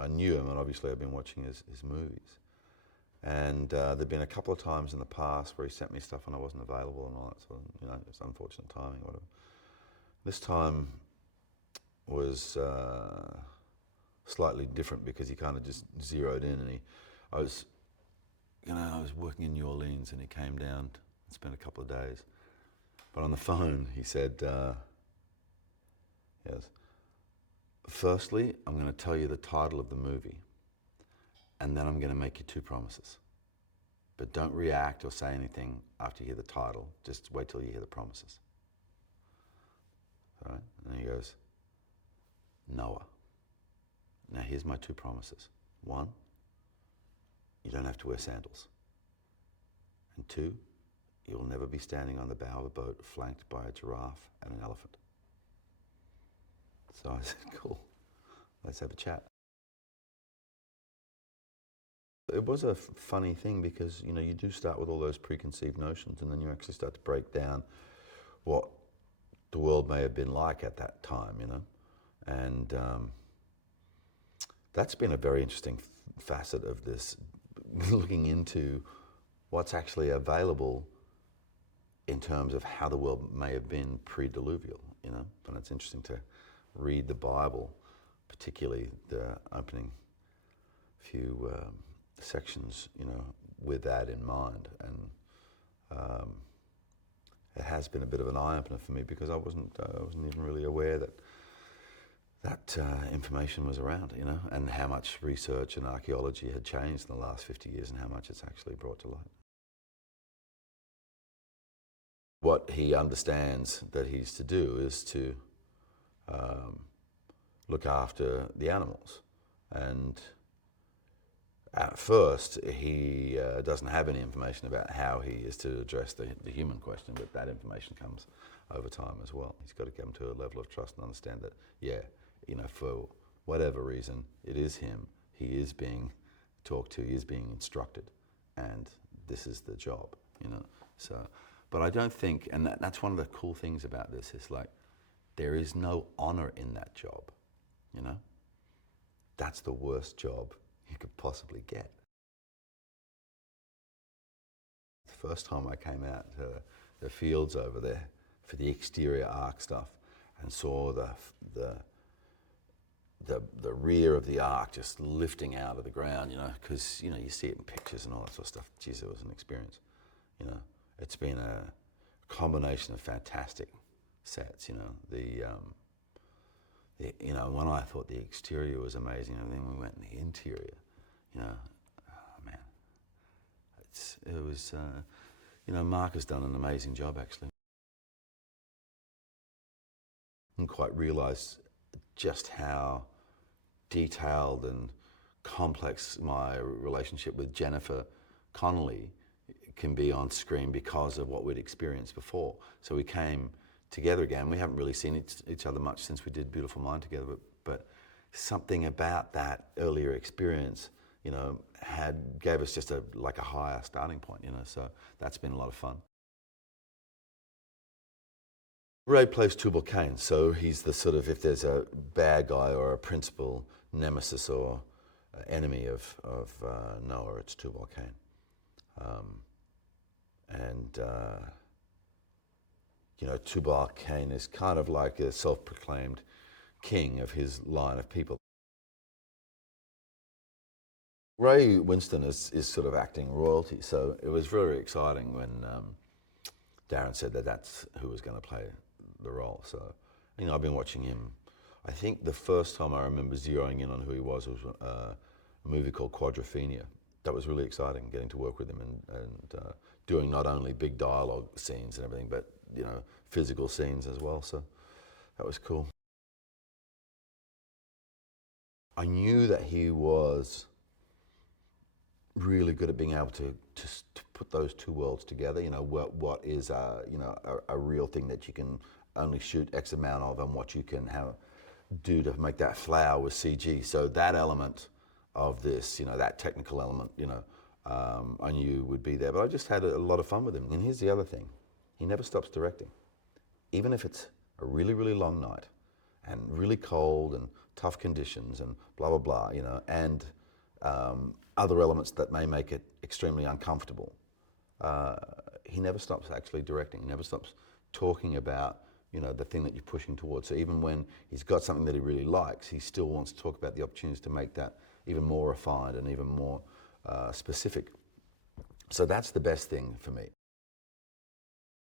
I knew him, and obviously I'd been watching his movies. And there'd been a couple of times in the past where he sent me stuff and I wasn't available and all that sort of, it's unfortunate timing, whatever. This time was slightly different because he kind of just zeroed in, and I was working in New Orleans, and he came down and spent a couple of days. But on the phone, he said, yes, firstly, I'm going to tell you the title of the movie, and then I'm going to make you two promises. But don't react or say anything after you hear the title. Just wait till you hear the promises. All right? And he goes, Noah. Now here's my two promises. One, you don't have to wear sandals. And two, you'll never be standing on the bow of a boat flanked by a giraffe and an elephant. So I said, cool, let's have a chat. It was a funny thing because, you do start with all those preconceived notions, and then you actually start to break down what the world may have been like at that time, And that's been a very interesting facet of this, looking into what's actually available in terms of how the world may have been pre-diluvial, And it's interesting to read the Bible, particularly the opening few sections, with that in mind. And it has been a bit of an eye-opener for me because I wasn't even really aware that information was around, and how much research and archaeology had changed in the last 50 years and how much it's actually brought to light. What he understands that he's to do is to look after the animals. And at first, he doesn't have any information about how he is to address the human question, but that information comes over time as well. He's got to come to a level of trust and understand that, for whatever reason, it is him. He is being talked to, he is being instructed, and this is the job, So, but I don't think, and that's one of the cool things about this, is like, there is no honor in that job, That's the worst job you could possibly get. The first time I came out to the fields over there for the exterior arc stuff and saw the rear of the ark just lifting out of the ground, because you see it in pictures and all that sort of stuff. Geez, it was an experience. It's been a combination of fantastic sets. When I thought the exterior was amazing, and then we went in the interior. Oh man, it was. Mark has done an amazing job actually. I didn't quite realise just how detailed and complex my relationship with Jennifer Connelly can be on screen because of what we'd experienced before. So we came together again. We haven't really seen each other much since we did Beautiful Mind together, but something about that earlier experience, gave us just a higher starting point, So that's been a lot of fun. Ray plays Tubal Cain, so he's the sort of, if there's a bad guy or a principal nemesis or enemy of Noah, it's Tubal Cain. Tubal Cain is kind of like a self-proclaimed king of his line of people. Ray Winston is sort of acting royalty, so it was very exciting when Darren said that that's who was going to play the role. So, I've been watching him. I think the first time I remember zeroing in on who he was a movie called Quadrophenia. That was really exciting, getting to work with him and doing not only big dialogue scenes and everything, but physical scenes as well. So that was cool. I knew that he was really good at being able to put those two worlds together. What is a real thing that you can only shoot X amount of, and what you can do to make that flower with CG. So that element of this, that technical element, I knew would be there. But I just had a lot of fun with him. And here's the other thing. He never stops directing. Even if it's a really, really long night and really cold and tough conditions and blah, blah, blah, you know, and other elements that may make it extremely uncomfortable. He never stops actually directing, never stops talking about, you know, the thing that you're pushing towards. So even when he's got something that he really likes, he still wants to talk about the opportunities to make that even more refined and even more specific. So that's the best thing for me.